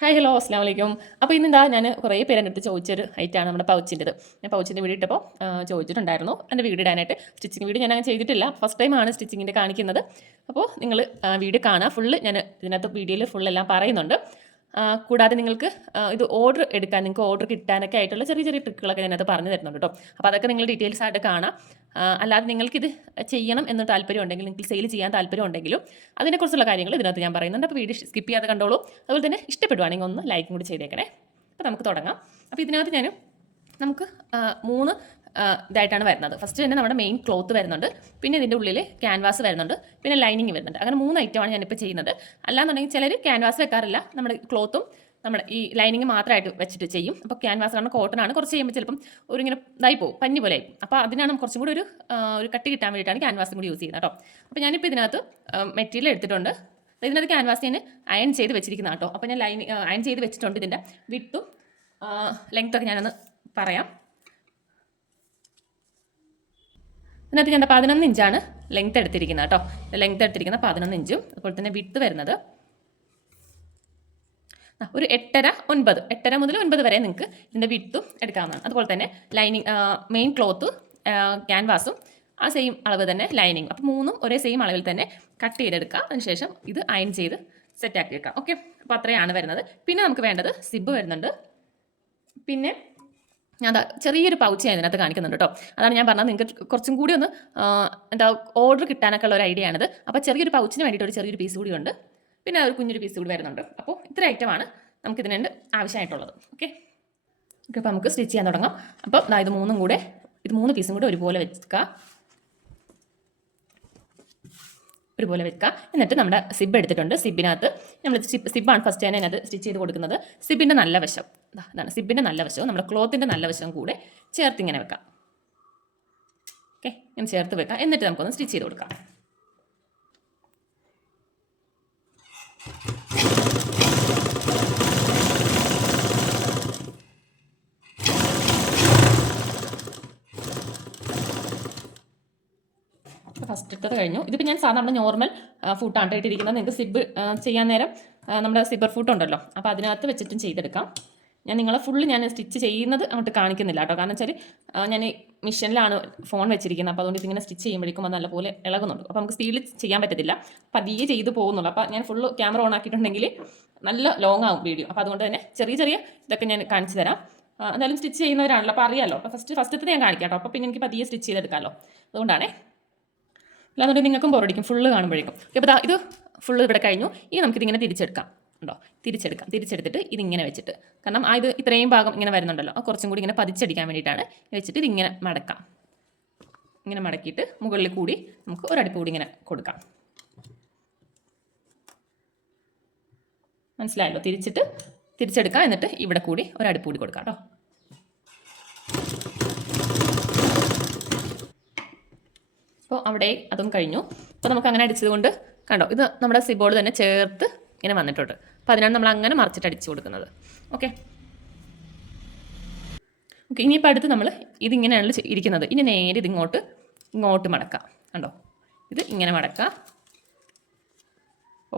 Hi hello അസ്സാം വലൈക്കും. അപ്പോൾ ഇന്നെന്താ ഞാൻ കുറേ പേരെൻ്റെ അടുത്ത് ചോദിച്ചൊരു ഐറ്റാണ് നമ്മുടെ പൗച്ചിൻ്റെത്. ഞാൻ പൗച്ചിൻ്റെ വീഡിയോ ഇട്ടപ്പോൾ ചോദിച്ചിട്ടുണ്ടായിരുന്നു എൻ്റെ വീഡിയോ ഇടാനായിട്ട്. സ്റ്റിച്ചിങ് വീഡിയോ ഞാൻ അങ്ങനെ ചെയ്തിട്ടില്ല, ഫസ്റ്റ് ടൈമാണ് സ്റ്റിച്ചിങ്ങിൻ്റെ കാണിക്കുന്നത്. അപ്പോൾ നിങ്ങൾ വീഡിയോ കാണുക, ഫുള്ള് ഞാൻ ഇതിനകത്ത് വീഡിയോയിൽ ഫുള്ളെല്ലാം പറയുന്നുണ്ട്. കൂടാതെ നിങ്ങൾക്ക് ഇത് ഓർഡർ എടുക്കാൻ, നിങ്ങൾക്ക് ഓർഡർ കിട്ടാനൊക്കെ ആയിട്ടുള്ള ചെറിയ ചെറിയ ട്രിക്കുകളൊക്കെ ഞാനത് പറഞ്ഞു തരുന്നുണ്ട് കേട്ടോ. അപ്പോൾ അതൊക്കെ നിങ്ങൾ ഡീറ്റെയിൽസ് ആയിട്ട് കാണാം. അല്ലാതെ നിങ്ങൾക്കിത് ചെയ്യണം എന്ന് താല്പര്യം ഉണ്ടെങ്കിൽ, നിങ്ങൾക്ക് സെയിൽ ചെയ്യാൻ താല്പര്യം ഉണ്ടെങ്കിലും അതിനെക്കുറിച്ചുള്ള കാര്യങ്ങൾ ഇതിനകത്ത് ഞാൻ പറയുന്നുണ്ട്. അപ്പോൾ വീഡിയോ സ്കിപ്പ് ചെയ്യാതെ കണ്ടോളൂ. അതുപോലെ തന്നെ ഇഷ്ടപ്പെടുവാണെങ്കിൽ ഒന്ന് ലൈക്കും കൂടി ചെയ്തേക്കണേ. അപ്പോൾ നമുക്ക് തുടങ്ങാം. അപ്പോൾ ഇതിനകത്ത് നമുക്ക് 3 ഇതായിട്ടാണ് വരുന്നത്. ഫസ്റ്റ് തന്നെ നമ്മുടെ മെയിൻ ക്ലോത്ത് വരുന്നുണ്ട്, പിന്നെ ഇതിൻ്റെ ഉള്ളിൽ ക്യാൻവാസ് വരുന്നുണ്ട്, പിന്നെ ലൈനിങ് വരുന്നുണ്ട്. അങ്ങനെ 3 ഐറ്റമാണ് ഞാനിപ്പോൾ ചെയ്യുന്നത്. അല്ലാന്നുണ്ടെങ്കിൽ ചിലർ ക്യാൻവാസ് വെക്കാറില്ല, നമ്മുടെ ക്ലോത്തും നമ്മുടെ ഈ ലൈനിങ് മാത്രമായിട്ട് വെച്ചിട്ട് ചെയ്യും. അപ്പോൾ ക്യാൻവാസ് കാരണം കോട്ടൺ ആണ്, കുറച്ച് ചെയ്യുമ്പോൾ ചിലപ്പം ഇങ്ങനെ ഇതായി പോകും, പഞ്ഞി പോലെ ആയി. അപ്പോൾ അതിനാണ് കുറച്ചും കൂടി ഒരു കട്ടി കിട്ടാൻ വേണ്ടിയിട്ടാണ് ക്യാൻവാസും കൂടി യൂസ് ചെയ്യുന്നത് കേട്ടോ. അപ്പോൾ ഞാനിപ്പോൾ ഇതിനകത്ത് മെറ്റീരിയൽ എടുത്തിട്ടുണ്ട്. ഇതിനകത്ത് ക്യാൻവാസ് ഞാൻ അയൺ ചെയ്ത് വെച്ചിരിക്കുന്ന കേട്ടോ. അപ്പോൾ ഞാൻ അയൺ ചെയ്ത് വെച്ചിട്ടുണ്ട്. ഇതിൻ്റെ വിട്ടും ലെങ്ത്തൊക്കെ ഞാനൊന്ന് പറയാം. ഇതിനകത്ത് ഞാൻ 11 ഇഞ്ചാണ് ലെങ്ത് എടുത്തിരിക്കുന്നത് കേട്ടോ. ലെങ്ത് എടുത്തിരിക്കുന്നത് 11 ഇഞ്ചും, അതുപോലെ തന്നെ വിട്ട് വരുന്നത് ഒരു 8.5 മുതൽ 9 വരെ നിങ്ങൾക്ക് ഇതിൻ്റെ വിട്ടും എടുക്കാവുന്നതാണ്. അതുപോലെ തന്നെ ലൈനിങ് മെയിൻ ക്ലോത്ത് ക്യാൻവാസും ആ സെയിം അളവ് തന്നെ ലൈനിങ്. അപ്പോൾ 3ഉം ഒരേ സെയിം അളവിൽ തന്നെ കട്ട് ചെയ്തെടുക്കുക. അതിനുശേഷം ഇത് അയൺ ചെയ്ത് സെറ്റാക്കി വെക്കാം. ഓക്കെ, അപ്പോൾ അത്രയാണ് വരുന്നത്. പിന്നെ നമുക്ക് വേണ്ടത് സിബ് വരുന്നുണ്ട്. പിന്നെ ഞാൻ ചെറിയൊരു പൗച്ച് ഞാൻ ഇതിനകത്ത് കാണിക്കുന്നുണ്ട് കേട്ടോ. അതാണ് ഞാൻ പറഞ്ഞത്, നിങ്ങൾക്ക് കുറച്ചും കൂടി ഒന്ന് ഓർഡർ കിട്ടാനൊക്കെ ഉള്ള ഒരു ഐഡിയ ആണിത്. അപ്പോൾ ചെറിയൊരു പൗച്ചിന് വേണ്ടിയിട്ട് ഒരു ചെറിയൊരു പീസ് കൂടി ഉണ്ട്, പിന്നെ ഒരു കുഞ്ഞൊരു പീസ് കൂടി വരുന്നുണ്ട്. അപ്പോൾ ഇത്ര ഐറ്റമാണ് നമുക്ക് ഇതിനുണ്ട് ആവശ്യമായിട്ടുള്ളത്. ഓക്കെ, അപ്പോൾ നമുക്ക് സ്റ്റിച്ച് ചെയ്യാൻ തുടങ്ങാം. അപ്പോൾ ഇത് 3 പീസും കൂടെ ഒരുപോലെ വെക്കുക. എന്നിട്ട് നമ്മുടെ സിബ് എടുത്തിട്ടുണ്ട്. സിബിനകത്ത് നമ്മൾ സിബാണ് ഫസ്റ്റ് തന്നെ അതിനകത്ത് സ്റ്റിച്ച് ചെയ്ത് കൊടുക്കുന്നത്. സിബിൻ്റെ നല്ല വശം ഇതാണ്, സിബിൻ്റെ നല്ല വശവും നമ്മുടെ ക്ലോത്തിൻ്റെ നല്ല വശവും കൂടെ ചേർത്ത് ഇങ്ങനെ വെക്കാം. ഓക്കെ, ഇങ്ങനെ ചേർത്ത് വെക്കാം. എന്നിട്ട് നമുക്കൊന്ന് സ്റ്റിച്ച് ചെയ്ത് കൊടുക്കാം. ഫസ്റ്റ് ഇട്ടത് കഴിഞ്ഞു. ഇതിപ്പോൾ ഞാൻ സാധാരണ നോർമൽ ഫൂട്ടാണ് ഇട്ടിരിക്കുന്നത്. നിങ്ങൾക്ക് സിബ് ചെയ്യാൻ നേരം നമ്മുടെ സിബർ ഫൂട്ട് ഉണ്ടല്ലോ, അപ്പോൾ അതിനകത്ത് വെച്ചിട്ടും ചെയ്തെടുക്കാം. ഞാൻ നിങ്ങളെ ഞാൻ സ്റ്റിച്ച് ചെയ്യുന്നത് അങ്ങോട്ട് കാണിക്കുന്നില്ല കേട്ടോ. കാരണം വെച്ചാൽ ഞാൻ മിഷനിലാണ് ഫോൺ വെച്ചിരിക്കുന്നത്. അപ്പോൾ അതുകൊണ്ട് ഇതിങ്ങനെ സ്റ്റിച്ച് ചെയ്യുമ്പോഴേക്കും അത് നല്ലപോലെ ഇളകുന്നുണ്ട്. അപ്പോൾ നമുക്ക് സ്പീഡിൽ ചെയ്യാൻ പറ്റത്തില്ല, പതിയെ ചെയ്ത് പോകുന്നുള്ളൂ. അപ്പോൾ ഞാൻ ഫുള്ള് ക്യാമറ ഓൺ ആക്കിയിട്ടുണ്ടെങ്കിൽ നല്ല ലോങ് ആവും വീഡിയോ. അപ്പോൾ അതുകൊണ്ട് തന്നെ ചെറിയ ഇതൊക്കെ ഞാൻ കാണിച്ചു തരാം. എന്തായാലും സ്റ്റിച്ച് ചെയ്യുന്നവരാണല്ലോ, അപ്പോൾ അറിയാമല്ലോ. അപ്പോൾ ഫസ്റ്റത്തെ ഞാൻ കാണിക്കാം കേട്ടോ. അപ്പോൾ പിന്നെ എനിക്ക് പതിയെ സ്റ്റിച്ച് ചെയ്തെടുക്കാമല്ലോ, അതുകൊണ്ടാണേ. അല്ലാന്നുണ്ടെങ്കിൽ നിങ്ങൾക്കും ബോറടിക്കും ഫുള്ള് കാണുമ്പോഴേക്കും. അപ്പോൾ ഇത് ഫുള്ള് ഇവിടെ കഴിഞ്ഞു. ഇനി നമുക്കിതിങ്ങനെ തിരിച്ചെടുക്കാം. ഉണ്ടോ, തിരിച്ചെടുത്തിട്ട് ഇതിങ്ങനെ വെച്ചിട്ട്, കാരണം ഇത് ഇത്രയും ഭാഗം ഇങ്ങനെ വരുന്നുണ്ടല്ലോ, കുറച്ചും കൂടി ഇങ്ങനെ പതിച്ചടിക്കാൻ വേണ്ടിയിട്ടാണ് വെച്ചിട്ട് ഇതിങ്ങനെ മടക്കാം. ഇങ്ങനെ മടക്കിയിട്ട് മുകളിൽ കൂടി നമുക്ക് ഒരടിപ്പ് കൂടി ഇങ്ങനെ കൊടുക്കാം. മനസ്സിലായല്ലോ? തിരിച്ചെടുക്കാം. എന്നിട്ട് ഇവിടെ കൂടി ഒരടിപ്പ് കൂടി കൊടുക്കാം കേട്ടോ. അപ്പോൾ അവിടെ അതും കഴിഞ്ഞു. അപ്പോൾ നമുക്ക് അങ്ങനെ അടിച്ചത് കൊണ്ട് കണ്ടോ, ഇത് നമ്മുടെ സിബോർഡ് തന്നെ ചേർത്ത് ഇങ്ങനെ വന്നിട്ടുണ്ട്. അപ്പോൾ അതിനാണ് നമ്മൾ അങ്ങനെ മറിച്ചിട്ട് അടിച്ചു കൊടുക്കുന്നത്. ഓക്കെ, ഇനിയിപ്പോൾ അടുത്ത് നമ്മൾ ഇതിങ്ങനെയാണ് ഇരിക്കുന്നത്. ഇനി നേരെ ഇങ്ങോട്ട് മടക്കാം. കണ്ടോ, ഇത് ഇങ്ങനെ മടക്കാം,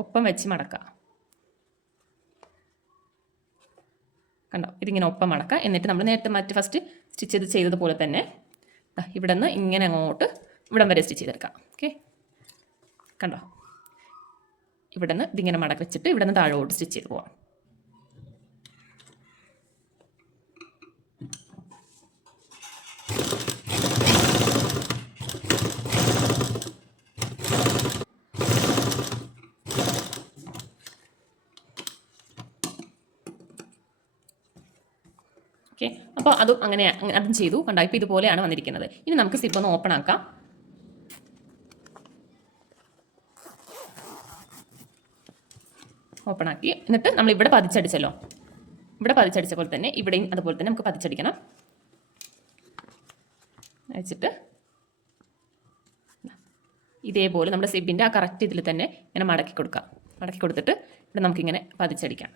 ഒപ്പം വെച്ച് മടക്കാം. കണ്ടോ, ഇതിങ്ങനെ ഒപ്പം മടക്കാം. എന്നിട്ട് നമ്മൾ നേരത്തെ ഫസ്റ്റ് സ്റ്റിച്ച് ചെയ്തതുപോലെ തന്നെ ഇവിടെ നിന്ന് ഇങ്ങനെ അങ്ങോട്ട് ഇവിടം വരെ സ്റ്റിച്ച് ചെയ്തെടുക്കാം. ഓക്കെ, കണ്ടോ, ഇവിടെ നിന്ന് ഇതിങ്ങനെ മടക്കി വെച്ചിട്ട് ഇവിടെ നിന്ന് താഴോട്ട് സ്റ്റിച്ച് ചെയ്ത് പോവാം. ഓക്കെ, അപ്പോൾ അതും ചെയ്തു. കണ്ടോ, ഇപ്പോൾ ഇതുപോലെയാണ് വന്നിരിക്കുന്നത്. ഇനി നമുക്ക് സിബ് ഒന്ന് ഓപ്പൺ ആക്കാം. ഓപ്പൺ ആക്കി എന്നിട്ട് നമ്മൾ ഇവിടെ പതിച്ചടിച്ചല്ലോ, ഇവിടെ പതിച്ചടിച്ച പോലെ തന്നെ ഇവിടെയും അതുപോലെ തന്നെ നമുക്ക് പതിച്ചടിക്കണം. വെച്ചിട്ട് ഇതേപോലെ നമ്മുടെ സിബിൻ്റെ ആ കറക്റ്റ് ഇതിൽ തന്നെ ഇങ്ങനെ മടക്കി കൊടുത്തിട്ട് ഇവിടെ നമുക്കിങ്ങനെ പതിച്ചടിക്കാം.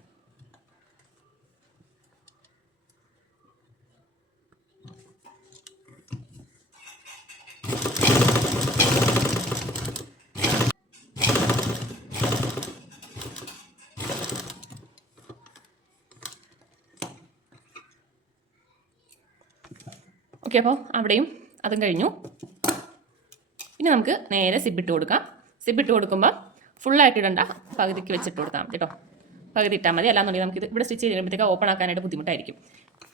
ഓക്കെ, അപ്പോൾ അവിടെയും അതും കഴിഞ്ഞു. പിന്നെ നമുക്ക് നേരെ സിബിട്ട് കൊടുക്കാം. സിബിട്ട് കൊടുക്കുമ്പോൾ ഫുള്ളായിട്ട് ഇടണ്ട, പകുതിക്ക് വെച്ചിട്ട് കൊടുത്താൽ മതി കേട്ടോ. പകുതി ഇട്ടാൽ മതി, അല്ലാന്നുണ്ടെങ്കിൽ നമുക്കിത് ഇവിടെ സ്റ്റിച്ച് ചെയ്യുമ്പോഴത്തേക്ക് ഓപ്പൺ ആക്കാനായിട്ട് ബുദ്ധിമുട്ടായിരിക്കും.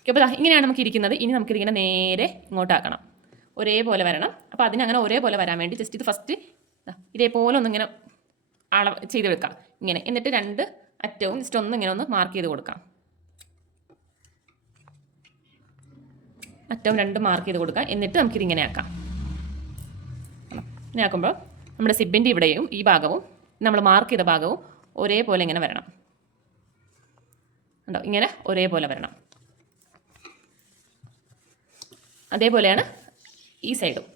ഓക്കെ, അപ്പോൾ ഇങ്ങനെയാണ് നമുക്ക് ഇരിക്കുന്നത്. ഇനി നമുക്കിതിങ്ങനെ നേരെ ഇങ്ങോട്ടാക്കണം, ഒരേപോലെ വരണം. അപ്പോൾ അതിനങ്ങനെ ഒരേപോലെ വരാൻ വേണ്ടി ജസ്റ്റ് ഇത് ഫസ്റ്റ് ഇതേപോലെ ഒന്നിങ്ങനെ ചെയ്ത് വെക്കാം ഇങ്ങനെ. എന്നിട്ട് രണ്ട് അറ്റവും ജസ്റ്റ് ഇങ്ങനെ ഒന്ന് മാർക്ക് ചെയ്ത് കൊടുക്കാം. അറ്റവും രണ്ട് മാർക്ക് ചെയ്ത് കൊടുക്കാം. എന്നിട്ട് നമുക്കിതിങ്ങനെ ആക്കാം. ഇങ്ങനെ ആക്കുമ്പോൾ നമ്മുടെ സിബിൻ്റെ ഇവിടെയും ഈ ഭാഗവും നമ്മൾ മാർക്ക് ചെയ്ത ഭാഗവും ഒരേപോലെ ഇങ്ങനെ വരണം. ഉണ്ടോ, ഇങ്ങനെ ഒരേപോലെ വരണം. അതേപോലെയാണ് ഈ സൈഡും.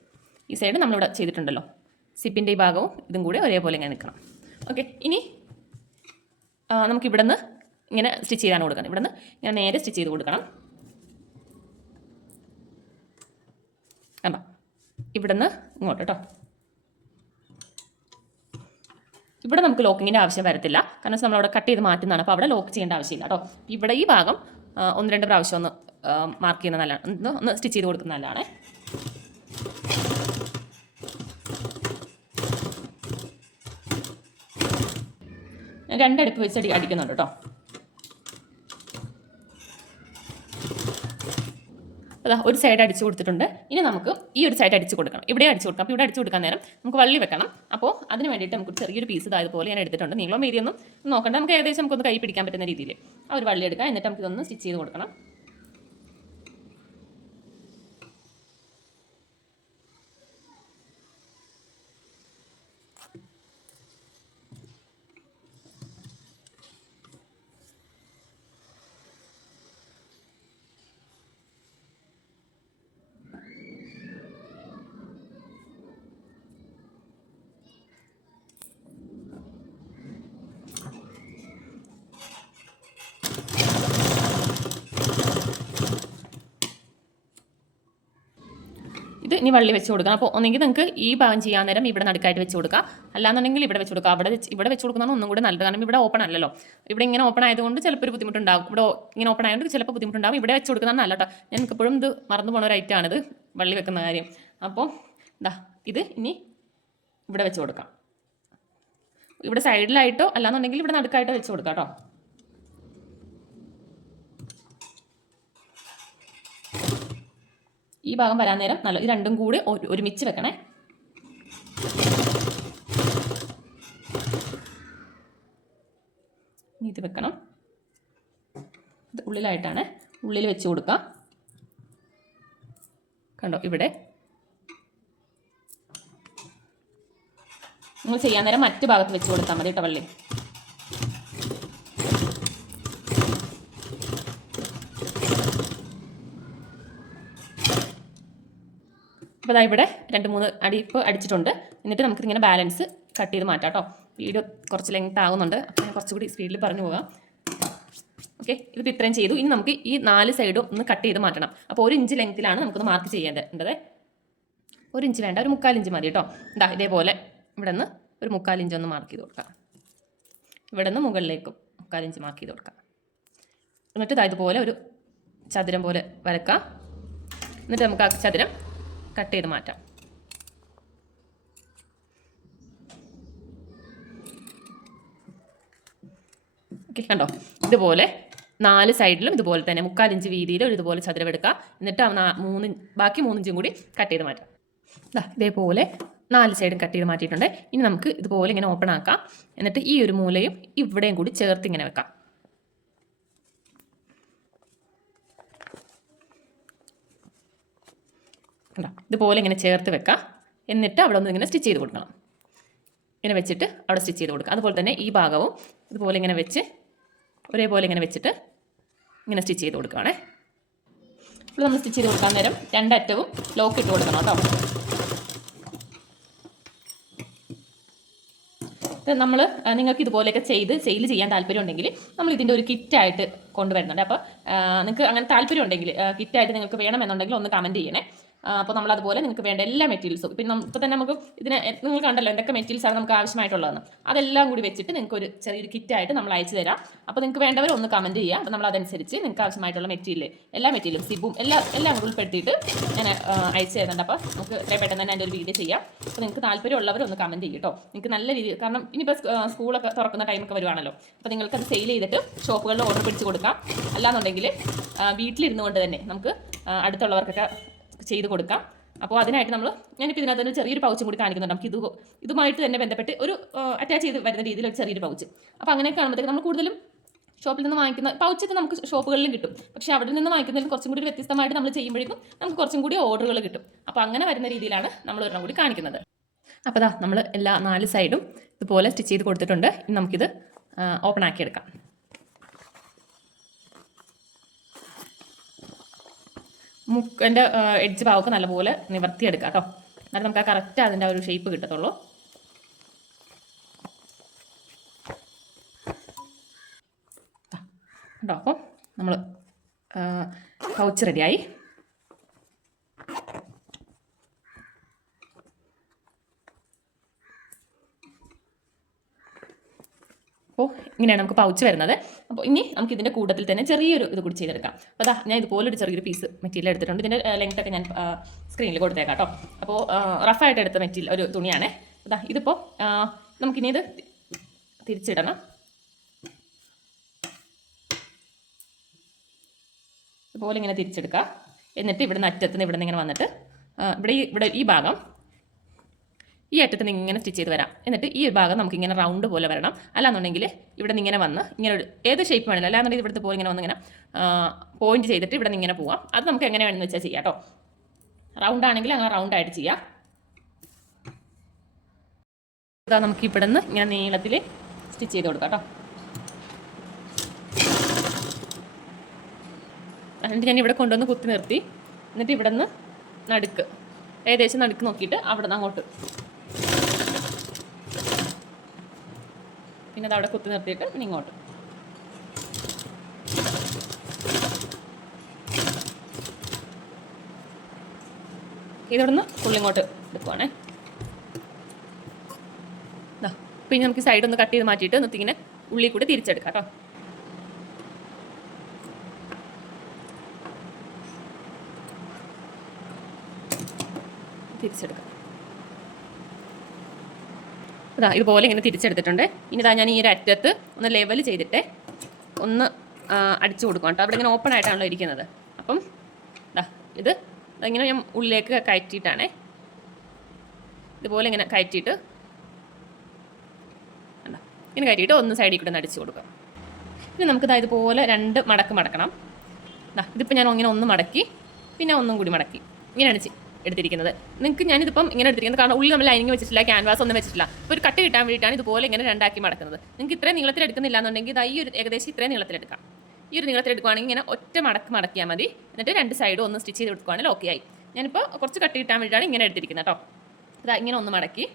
ഈ സൈഡ് നമ്മളിവിടെ ചെയ്തിട്ടുണ്ടല്ലോ, സിബിൻ്റെ ഈ ഭാഗവും ഇതും കൂടി ഒരേപോലെ ഇങ്ങനെ നിൽക്കണം. ഓക്കെ, ഇനി നമുക്കിവിടെ നിന്ന് ഇങ്ങനെ സ്റ്റിച്ച് ചെയ്താണ് കൊടുക്കണം. ഇവിടെ നിന്ന് ഇങ്ങനെ നേരെ സ്റ്റിച്ച് ചെയ്ത് കൊടുക്കണം. കണ്ടോ, ഇവിടെ നിന്ന് ഇങ്ങോട്ട് കേട്ടോ. ഇവിടെ നമുക്ക് ലോക്കിങ്ങിൻ്റെ ആവശ്യം വരത്തില്ല, കാരണം നമ്മളവിടെ കട്ട് ചെയ്ത് മാറ്റുന്നതാണ്. അപ്പോൾ അവിടെ ലോക്ക് ചെയ്യേണ്ട ആവശ്യമില്ല കേട്ടോ. ഇവിടെ ഈ ഭാഗം 1-2 പ്രാവശ്യം ഒന്ന് മാർക്ക് ചെയ്യുന്ന നല്ലതാണ്, ഒന്ന് സ്റ്റിച്ച് ചെയ്ത് കൊടുക്കുന്ന നല്ലതാണ്. ഞാൻ 2 അടുപ്പ് വെച്ച് അടിക്കുന്നുണ്ട് കേട്ടോ. അതാ ഒരു സൈഡ് അടിച്ചു കൊടുത്തിട്ടുണ്ട്. ഇനി നമുക്ക് ഈ ഒരു സൈഡ് അടിച്ചു കൊടുക്കണം. ഇവിടെ അടിച്ചു കൊടുക്കാം. അപ്പോൾ ഇവിടെ അടിച്ചു കൊടുക്കാൻ നേരം നമുക്ക് വള്ളി വെക്കണം. അപ്പോൾ അതിന് വേണ്ടിയിട്ട് നമുക്ക് ചെറിയൊരു പീസ് ഇതായതുപോലെ ഞാൻ എടുത്തിട്ടുണ്ട്. നീളോ മീതിയൊന്നും നോക്കണ്ട, നമുക്ക് ഏകദേശം നമുക്കൊന്ന് കൈ പിടിക്കാൻ പറ്റുന്ന രീതിയിൽ ആ ഒരു വള്ളി എടുക്കാം. എന്നിട്ട് നമുക്ക് ഇതൊന്ന് സ്റ്റിച്ച് ചെയ്ത് കൊടുക്കണം. ഇത് ഇനി വള്ളി വെച്ച് കൊടുക്കാം. അപ്പോൾ ഒന്നെങ്കിൽ നിങ്ങൾക്ക് ഈ ഭാഗം ചെയ്യാൻ നേരം ഇവിടെ നടുക്കായിട്ട് വെച്ച് കൊടുക്കാം, അല്ലാന്നുണ്ടെങ്കിൽ ഇവിടെ വെച്ച് കൊടുക്കാം. ഇവിടെ വെച്ച് കൊടുക്കുന്നതാണ് ഒന്നും കൂടെ നല്ലത്, കാരണം ഇവിടെ ഓപ്പൺ അല്ലല്ലോ. ഇവിടെ ഇങ്ങനെ ഓപ്പൺ ആയതുകൊണ്ട് ചിലപ്പോൾ ഒരു ബുദ്ധിമുട്ടുണ്ടാകും. ഇവിടെ ഇങ്ങനെ ഓപ്പൺ ആയതുകൊണ്ട് ചിലപ്പോൾ ബുദ്ധിമുട്ടുണ്ടാകും. ഇവിടെ വെച്ച് കൊടുക്കുന്നതാണ് നല്ല കേട്ടോ. ഞാൻ എപ്പോഴും ഇത് മറന്നു പോകുന്ന ഒരു ഐറ്റമാണിത്, വള്ളി വെക്കുന്ന കാര്യം. അപ്പോൾ ഇത് ഇനി ഇവിടെ വെച്ച് കൊടുക്കാം. ഇവിടെ സൈഡിലായിട്ടോ അല്ലാന്നുണ്ടെങ്കിൽ ഇവിടെ നടുക്കായിട്ടോ വെച്ച് കൊടുക്കാം കേട്ടോ. ഈ ഭാഗം വരാൻ നേരം നല്ല ഇത് രണ്ടും കൂടി ഒരുമിച്ച് വെക്കണേ. ഇത് വെക്കണം, ഇത് ഉള്ളിലായിട്ടാണ്, ഉള്ളിൽ വെച്ച് കൊടുക്കാം. കണ്ടോ, ഇവിടെ നിങ്ങൾ ചെയ്യാൻ നേരം മറ്റു ഭാഗത്ത് വെച്ച് കൊടുത്താൽ മതി കേട്ടോ വള്ളി. അപ്പോൾ അതാ ഇവിടെ 2-3 അടിപ്പ് അടിച്ചിട്ടുണ്ട്. എന്നിട്ട് നമുക്കിങ്ങനെ ബാലൻസ് കട്ട് ചെയ്ത് മാറ്റാം കേട്ടോ. വീഡിയോ കുറച്ച് ലെങ്ത് ആകുന്നുണ്ട്, അപ്പോൾ ഞാൻ കുറച്ചുകൂടി സ്പീഡിൽ പറഞ്ഞു പോകാം. ഓക്കെ, ഇതിപ്പോൾ ഇത്രയും ചെയ്തു. ഇനി നമുക്ക് ഈ 4 സൈഡും ഒന്ന് കട്ട് ചെയ്ത് മാറ്റണം. അപ്പോൾ 1 ഇഞ്ച് ലെങ്ത്തിലാണ് നമുക്കൊന്ന് മാർക്ക് ചെയ്യേണ്ടത്. 1 ഇഞ്ച് വേണ്ട, ഒരു 3/4 ഇഞ്ച് മതി കേട്ടോ. ഇതേപോലെ ഇവിടെ നിന്ന് ഒരു 3/4 ഇഞ്ച് ഒന്ന് മാർക്ക് ചെയ്ത് കൊടുക്കാം. ഇവിടെ നിന്ന് മുകളിലേക്കും 3/4 ഇഞ്ച് മാർക്ക് ചെയ്ത് കൊടുക്കാം. എന്നിട്ട് ഇതുപോലെ ഒരു ചതുരം പോലെ വരക്കാം. എന്നിട്ട് നമുക്ക് ആ ചതുരം കട്ട് ചെയ്ത് മാറ്റാം. ഓക്കെ, കണ്ടോ, ഇതുപോലെ 4 സൈഡിലും ഇതുപോലെ തന്നെ 3/4 ഇഞ്ച് വീതിയിൽ ഒരു ഇതുപോലെ ചതുരം എടുക്കുക. എന്നിട്ട് ബാക്കി 3 ഇഞ്ചും കൂടി കട്ട് ചെയ്ത് മാറ്റാം. ഇതേപോലെ 4 സൈഡും കട്ട് ചെയ്ത് മാറ്റിയിട്ടുണ്ട്. ഇനി നമുക്ക് ഇതുപോലെ ഇങ്ങനെ ഓപ്പൺ ആക്കാം. എന്നിട്ട് ഈ ഒരു മൂലയും ഇവിടെയും കൂടി ചേർത്ത് ഇങ്ങനെ വെക്കാം. ഇതുപോലെ ഇങ്ങനെ ചേർത്ത് വെക്കാം. എന്നിട്ട് അവിടെ ഒന്ന് ഇങ്ങനെ സ്റ്റിച്ച് ചെയ്ത് കൊടുക്കണം. ഇങ്ങനെ വെച്ചിട്ട് അവിടെ സ്റ്റിച്ച് ചെയ്ത് കൊടുക്കുക. അതുപോലെ തന്നെ ഈ ഭാഗവും ഇതുപോലെ ഇങ്ങനെ വെച്ച് ഒരേപോലെ ഇങ്ങനെ വെച്ചിട്ട് ഇങ്ങനെ സ്റ്റിച്ച് ചെയ്ത് കൊടുക്കുകയാണേ. ഇപ്പോൾ നമ്മൾ സ്റ്റിച്ച് ചെയ്ത് കൊടുക്കാൻ നേരം 2 അറ്റവും ലോക്ക് ഇട്ട് കൊടുക്കണം കേട്ടോ. നമ്മൾ നിങ്ങൾക്ക് ഇതുപോലെയൊക്കെ ചെയ്ത് സെയിൽ ചെയ്യാൻ താല്പര്യം ഉണ്ടെങ്കിൽ നമ്മൾ ഇതിൻ്റെ ഒരു കിറ്റായിട്ട് കൊണ്ടുവരുന്നുണ്ട്. അപ്പോൾ നിങ്ങൾക്ക് അങ്ങനെ താല്പര്യം ഉണ്ടെങ്കിൽ കിറ്റായിട്ട് നിങ്ങൾക്ക് വേണമെന്നുണ്ടെങ്കിൽ ഒന്ന് കമൻറ്റ് ചെയ്യണേ. അപ്പോൾ നമ്മൾ അതുപോലെ നിങ്ങൾക്ക് വേണ്ട എല്ലാ മെറ്റീരിയൽസും ഇപ്പോൾ തന്നെ നമുക്ക് ഇതിന് നിങ്ങൾ കണ്ടല്ലോ എന്തൊക്കെ മെറ്റീരിയൽസാണ് നമുക്ക് ആവശ്യമായിട്ടുള്ളതെന്ന്. അതെല്ലാം കൂടി വെച്ചിട്ട് നിങ്ങൾക്ക് ഒരു ചെറിയൊരു കിറ്റായിട്ട് നമ്മൾ അയച്ചു തരാം. അപ്പോൾ നിങ്ങൾക്ക് വേണ്ടവർ ഒന്ന് കമൻറ്റ് ചെയ്യുക. അപ്പോൾ നമ്മൾ അതനുസരിച്ച് നിങ്ങൾക്ക് ആവശ്യമായിട്ടുള്ള മെറ്റീരിയൽ എല്ലാ മെറ്റീരിയലും സിബും എല്ലാം കൂടി ഉൾപ്പെടുത്തിയിട്ട് ഞാൻ അയച്ചു തരുന്നുണ്ട്. അപ്പോൾ നമുക്ക് എത്രയും പെട്ടെന്ന് തന്നെ എൻ്റെ ഒരു വീഡിയോ ചെയ്യാം. അപ്പോൾ നിങ്ങൾക്ക് താല്പര്യമുള്ളവർ ഒന്ന് കമൻറ്റ് ചെയ്യും കേട്ടോ. നിങ്ങൾക്ക് നല്ല രീതിയിൽ, കാരണം ഇനിയിപ്പോൾ സ്കൂളൊക്കെ തുറക്കുന്ന ടൈമൊക്കെ വരുവാണല്ലോ. അപ്പോൾ നിങ്ങൾക്ക് അത് സെയിൽ ചെയ്തിട്ട് ഷോപ്പുകളിൽ ഓർഡർ പിടിച്ച് കൊടുക്കാം. അല്ലാന്നുണ്ടെങ്കിൽ വീട്ടിലിരുന്നു കൊണ്ട് തന്നെ നമുക്ക് അടുത്തുള്ളവർക്കൊക്കെ ചെയ്ത് കൊടുക്കാം. അപ്പോൾ അതിനായിട്ട് ഞാനിപ്പോൾ ഇതിനകത്ത് ചെറിയൊരു പൗച്ചും കൂടി കാണിക്കുന്നുണ്ട്. നമുക്ക് ഇതുമായിട്ട് തന്നെ ബന്ധപ്പെട്ട് ഒരു അറ്റാച്ച് ചെയ്ത് വരുന്ന രീതിയിൽ ഒരു ചെറിയൊരു പൗച്ച്. അപ്പോൾ അങ്ങനെ കാണുമ്പോഴത്തേക്ക് നമ്മൾ കൂടുതലും ഷോപ്പിൽ നിന്ന് വാങ്ങിക്കുന്ന പൗച്ചൊക്കെ നമുക്ക് ഷോപ്പുകളിലും കിട്ടും. പക്ഷേ അവിടെ നിന്ന് വാങ്ങിക്കുന്നതിൽ കുറച്ചും കൂടി വ്യത്യസ്തമായിട്ട് നമ്മൾ ചെയ്യുമ്പോഴേക്കും നമുക്ക് കുറച്ചും കൂടി ഓർഡറുകൾ കിട്ടും. അപ്പോൾ അങ്ങനെ വരുന്ന രീതിയിലാണ് നമ്മൾ ഒരെണ്ണം കൂടി കാണിക്കുന്നത്. അപ്പോൾ നമ്മൾ എല്ലാ 4 സൈഡും ഇതുപോലെ സ്റ്റിച്ച് ചെയ്ത് കൊടുത്തിട്ടുണ്ട്. ഇനി നമുക്കിത് ഓപ്പൺ ആക്കിയെടുക്കാം. മുക്കൻ്റെ എഡ്ജ് ഭാഗമൊക്കെ നല്ലപോലെ നിവർത്തിയെടുക്കാം കേട്ടോ. എന്നാലും നമുക്ക് കറക്റ്റ് അതിൻ്റെ ഒരു ഷേപ്പ് കിട്ടത്തുള്ളൂ. കേട്ടോ, അപ്പോൾ നമ്മൾ പൗച്ച് റെഡിയായി. അപ്പോൾ ഇങ്ങനെയാണ് നമുക്ക് പൗച്ച് വരുന്നത്. അപ്പോൾ ഇനി നമുക്ക് ഇതിൻ്റെ കൂട്ടത്തിൽ തന്നെ ചെറിയൊരു ഇത് കൂടി ചെയ്തെടുക്കാം. അപ്പോൾ ഞാൻ ഇതുപോലൊരു ചെറിയൊരു പീസ് മെറ്റീരിയൽ എടുത്തിട്ടുണ്ട്. ഇതിൻ്റെ ലെങ്ത്തൊക്കെ ഞാൻ സ്ക്രീനിൽ കൊടുത്തേക്കാം കേട്ടോ. അപ്പോൾ റഫായിട്ട് എടുത്ത മെറ്റീരിയൽ ഒരു തുണിയാണ്. ഇതിപ്പോൾ നമുക്കിനി ഇത് തിരിച്ചിടണം. ഇതുപോലെ ഇങ്ങനെ തിരിച്ചെടുക്കുക. എന്നിട്ട് ഇവിടെ നിന്ന് അറ്റത്തുനിന്ന് ഇവിടെ നിന്ന് ഇങ്ങനെ വന്നിട്ട് ഇവിടെ ഈ ഭാഗം ഈ അറ്റത്ത് നിന്ന് ഇങ്ങനെ സ്റ്റിച്ച് ചെയ്ത് വരാം. എന്നിട്ട് ഈ ഭാഗം നമുക്കിങ്ങനെ റൗണ്ട് പോലെ വരണം. അല്ലാന്നുണ്ടെങ്കിൽ ഇവിടെ നിന്ന് ഇങ്ങനെ വന്ന് ഇങ്ങനെ ഒരു ഏത് ഷേപ്പ് വേണമല്ലോ, അല്ലാന്നുണ്ടെങ്കിൽ ഇവിടുത്തെ പോലെ ഇങ്ങനെ വന്ന് ഇങ്ങനെ പോയിന്റ് ചെയ്തിട്ട് ഇവിടെ നിന്ന് ഇങ്ങനെ പോവാം. അത് നമുക്ക് എങ്ങനെ വേണമെന്ന് വെച്ചാൽ ചെയ്യാം കേട്ടോ. റൗണ്ട് ആണെങ്കിൽ അങ്ങനെ റൗണ്ടായിട്ട് ചെയ്യാം. നമുക്ക് ഇവിടെ നിന്ന് ഇങ്ങനെ നീളത്തിൽ സ്റ്റിച്ച് ചെയ്ത് കൊടുക്കാം കേട്ടോ. എന്നിട്ട് ഞാൻ ഇവിടെ കൊണ്ടുവന്ന് കുത്തി നിർത്തി. എന്നിട്ട് ഇവിടെ നിന്ന് നടുക്ക് ഏകദേശം നടുക്ക് നോക്കിയിട്ട് അവിടെ നിന്ന് അങ്ങോട്ട് പിന്നെ അത് അവിടെ കുത്തി നിർത്തിയിട്ട് പിന്നെ ഇങ്ങോട്ട് ഇതവിടുന്ന് ഫുള്ളിങ്ങോട്ട് എടുക്കുവാണേ. പിന്നെ നമുക്ക് സൈഡ് ഒന്ന് കട്ട് ചെയ്ത് മാറ്റിയിട്ട് എന്നിട്ടിങ്ങനെ ഉള്ളിൽ കൂടി തിരിച്ചെടുക്കാം കേട്ടോ. തിരിച്ചെടുക്കാം. ഇതുപോലെ ഇങ്ങനെ തിരിച്ചെടുത്തിട്ടുണ്ട്. ഇനി ഞാൻ ഈ ഒരു അറ്റത്ത് ഒന്ന് ലെവൽ ചെയ്തിട്ട് ഒന്ന് അടിച്ചു കൊടുക്കാം കേട്ടോ. അവിടെ ഇങ്ങനെ ഓപ്പൺ ആയിട്ടാണല്ലോ ഇരിക്കുന്നത്. അപ്പം ഇങ്ങനെ ഞാൻ ഉള്ളിലേക്ക് കയറ്റിയിട്ടാണേ. ഇതുപോലെ ഇങ്ങനെ കയറ്റിയിട്ട് ഇങ്ങനെ കയറ്റിയിട്ട് ഒന്ന് സൈഡിൽ കൂടെ അടിച്ചു കൊടുക്കാം. ഇനി നമുക്ക് ഇതുപോലെ 2 മടക്ക് മടക്കണം. ഇതിപ്പോൾ ഞാൻ ഇങ്ങനെ ഒന്ന് മടക്കി പിന്നെ ഒന്നും കൂടി മടക്കി ഇങ്ങനെയാണ് എടുത്തിരിക്കുന്നത്. നിങ്ങൾക്ക് ഞാനിതിപ്പം ഇങ്ങനെ എടുത്തിരിക്കുന്നത് കാരണം ഉള്ളിൽ നമ്മൾ ലൈനിങ് വെച്ചിട്ടില്ല, ക്യാൻവാസ് ഒന്നും വെച്ചിട്ടില്ല. അപ്പോൾ ഒരു കട്ട് കിട്ടാൻ വേണ്ടിയിട്ടാണ് ഇതുപോലെ ഇങ്ങനെ 2 ആക്കി മടക്കുന്നത്. നിങ്ങൾക്ക് ഇത്രയും നീളത്തിൽ എടുക്കുന്നില്ല എന്നുണ്ടെങ്കിൽ ഈ ഒരു ഏകദേശം ഇത്രയും നീളത്തിലെടുക്കാം. ഈ ഒരു നീളത്തിലെടുക്കുകയാണെങ്കിൽ ഇങ്ങനെ ഒറ്റ മടക്കിയാൽ മതി. എന്നിട്ട് 2 സൈഡും ഒന്ന് സ്റ്റിച്ച് ചെയ്ത് കൊടുക്കുകയാണെങ്കിൽ ഓക്കെ ആയി. ഞാനിപ്പോൾ കുറച്ച് കട്ട് കിട്ടാൻ വേണ്ടിയിട്ടാണ് ഇങ്ങനെ എടുത്തിരിക്കുന്നത് കേട്ടോ. ഇങ്ങനെ ഒന്ന് മടക്കി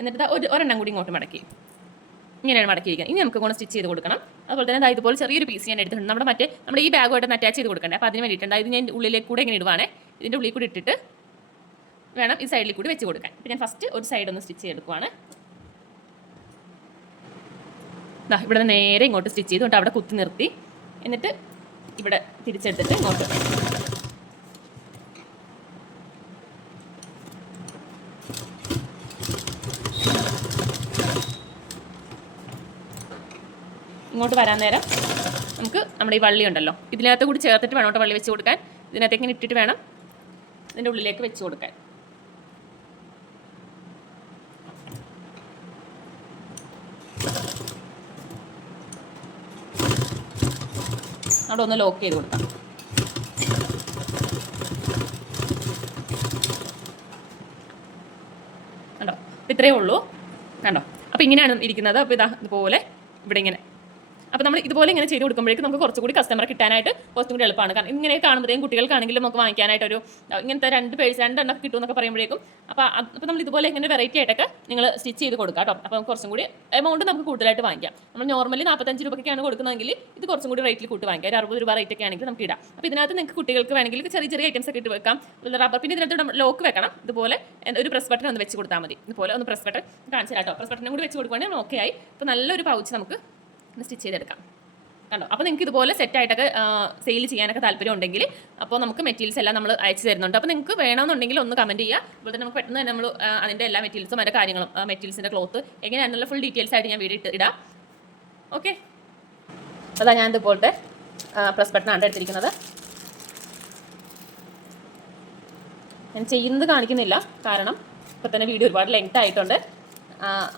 എന്നിട്ട് ഒരെണ്ണം കൂടി ഇങ്ങോട്ട് മടക്കി ഇങ്ങനെയാണ് മടക്കിയിരിക്കുന്നത്. ഇനി നമുക്ക് കൊണ്ട് സ്റ്റിച്ച് ചെയ്ത് കൊടുക്കണം. അതുപോലെ തന്നെ ഇതുപോലെ ചെറിയൊരു പീസ് ഞാൻ എടുത്തിട്ടുണ്ട്. നമ്മുടെ ഈ ബാഗുമായിട്ട് അറ്റാച്ച് ചെയ്ത് കൊടുക്കണ്ടേ. അപ്പോൾ അതിന് വേണ്ടിയിട്ടുണ്ട്. ഇത് ഞാൻ ഉള്ളിലേക്ക് കൂടെ ഇങ്ങനെ ഇടുവാണേ. ഇതിൻ്റെ ഉള്ളിൽ കൂടി ഇട്ടിട്ട് വേണം ഈ സൈഡിൽ കൂടി വെച്ച് കൊടുക്കാൻ. ഇപ്പം ഞാൻ ഫസ്റ്റ് ഒരു സൈഡ് ഒന്ന് സ്റ്റിച്ച് ചെയ്തെടുക്കുവാണ്. ഇവിടെ നേരെ ഇങ്ങോട്ട് സ്റ്റിച്ച് ചെയ്തുകൊണ്ട് അവിടെ കുത്തി നിർത്തി എന്നിട്ട് ഇവിടെ തിരിച്ചെടുത്തിട്ട് ഇങ്ങോട്ട് ഇങ്ങോട്ട് വരാൻ നേരം നമുക്ക് നമ്മുടെ ഈ വള്ളി ഉണ്ടല്ലോ ഇതിനകത്ത് കൂടി ചേർത്തിട്ട് വേണം വള്ളി വെച്ച് കൊടുക്കാൻ. ഇതിനകത്തേക്ക് ഇങ്ങനെ ഇട്ടിട്ട് വേണം ഇതിൻ്റെ ഉള്ളിലേക്ക് വെച്ച് കൊടുക്കാൻ. അവിടെ ഒന്ന് ലോക്ക് ചെയ്ത് കൊടുക്കാം. കണ്ടോ, ഇത്രയേ ഉള്ളൂ. കണ്ടോ, അപ്പോൾ ഇങ്ങനെയാണ് ഇരിക്കുന്നത്. അപ്പോൾ ഇതുപോലെ ഇവിടെ ഇങ്ങനെ. അപ്പോൾ നമ്മൾ ഇതുപോലെ ഇങ്ങനെ ചെയ്ത് കൊടുക്കുമ്പോഴേക്കും നമുക്ക് കുറച്ചുകൂടി കസ്റ്റമർ കിട്ടാനായിട്ട് കുറച്ചും കൂടി എളുപ്പമാണ്. കാരണം ഇങ്ങനെ കാണുമ്പോഴത്തേക്കും കുട്ടികൾക്കാണെങ്കിലും നമുക്ക് വാങ്ങിക്കാനായിട്ട് ഒരു ഇങ്ങനത്തെ 2 പേഴ്സ് 2 എണ്ണം കിട്ടുമെന്നൊക്കെ പറയുമ്പോഴേക്കും അപ്പോൾ നമ്മൾ ഇതുപോലെ ഇങ്ങനെ വെറൈറ്റി ആയിട്ടൊക്കെ നിങ്ങൾ സ്റ്റിച്ച് ചെയ്ത് കൊടുക്കാം കേട്ടോ. അപ്പോൾ കുറച്ചും കൂടി എമൗണ്ട് നമുക്ക് കൂടുതലായിട്ട് വാങ്ങിക്കാം. നമ്മൾ നോർമലി 45 രൂപയ്ക്കാണ് കൊടുക്കുന്നതെങ്കിൽ ഇത് കുറച്ചും കൂടി റേറ്റിൽ കൂട്ടി വാങ്ങിക്കാം. ഒരു 60 രൂപ റേറ്റ് ഒക്കെ ആണെങ്കിൽ നമുക്ക് ഇടാം. അപ്പോൾ ഇതിനകത്ത് നിങ്ങൾക്ക് കുട്ടികൾക്ക് വേണമെങ്കിൽ ചെറിയ ചെറിയ ഐറ്റംസ് ഒക്കെ ഇട്ട് വെക്കാം. റബ്ബർ പിന്നെ ഇതിനകത്ത് ലോക്ക് വെക്കണം. ഇതുപോലെ ഒരു പ്രസ് ബട്ടൺ ഒന്ന് വെച്ച് കൊടുത്താൽ മതി. ഇതുപോലെ ഒന്ന് പ്രസ് ബട്ടൺ കാണിച്ചു കേട്ടോ. പ്രസ് ബട്ടനും കൂടി വെച്ച് കൊടുക്കുകയാണെങ്കിൽ ഓക്കെ ആയി. അപ്പോൾ നല്ലൊരു പൗച്ച് നമുക്ക് സ്റ്റിച്ച് ചെയ്തെടുക്കാം കണ്ടോ. അപ്പോൾ നിങ്ങൾക്ക് ഇതുപോലെ സെറ്റായിട്ടൊക്കെ സെയിൽ ചെയ്യാനൊക്കെ താല്പര്യം ഉണ്ടെങ്കിൽ അപ്പോൾ നമുക്ക് മെറ്റീരിയൽസ് എല്ലാം നമ്മൾ അയച്ചു തരുന്നുണ്ട്. അപ്പോൾ നിങ്ങൾക്ക് വേണമെന്നുണ്ടെങ്കിൽ ഒന്ന് കമൻറ്റ് ചെയ്യുക. അതുപോലെ തന്നെ നമുക്ക് പെട്ടെന്ന് തന്നെ നമ്മൾ അതിൻ്റെ എല്ലാ മെറ്റീരിയൽസും അതിൻ്റെ കാര്യങ്ങളും മെറ്റീരിയൽസിൻ്റെ ക്ലോത്ത് എങ്ങനെയാണെന്നുള്ള ഫുൾ ഡീറ്റെയിൽസ് ആയിട്ട് ഞാൻ വീഡിയോ ഇടാം. ഓക്കെ, അതാ ഞാൻ ഇതുപോലത്തെ പ്രസ് ബട്ടണാണ് എടുത്തിരിക്കുന്നത്. ഞാൻ ചെയ്യുന്നത് കാണിക്കുന്നില്ല, കാരണം ഇപ്പോൾ തന്നെ വീഡിയോ ഒരുപാട് ലെങ്ത് ആയിട്ടുണ്ട്.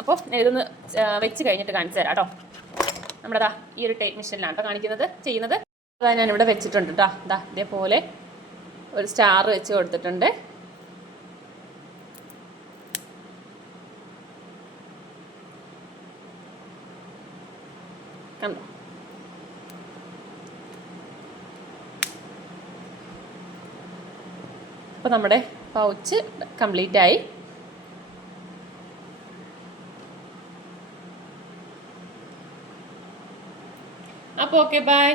അപ്പോൾ ഞാൻ ഇതൊന്ന് വെച്ച് കഴിഞ്ഞിട്ട് കാണിച്ചു തരാം കേട്ടോ. നമ്മുടെ ഈ ഒരു ടേപ്പ് മെഷീനിലാണ് കേട്ടോ ചെയ്യുന്നത്. അതാ ഞാനിവിടെ വെച്ചിട്ടുണ്ട് കേട്ടോ. ഇതേപോലെ ഒരു സ്റ്റാർ വെച്ച് കൊടുത്തിട്ടുണ്ട്. കണ്ടോ, അപ്പോൾ നമ്മുടെ പൗച്ച് കംപ്ലീറ്റ് ആയി. അപ്പോൾ ഓക്കെ, ബൈ.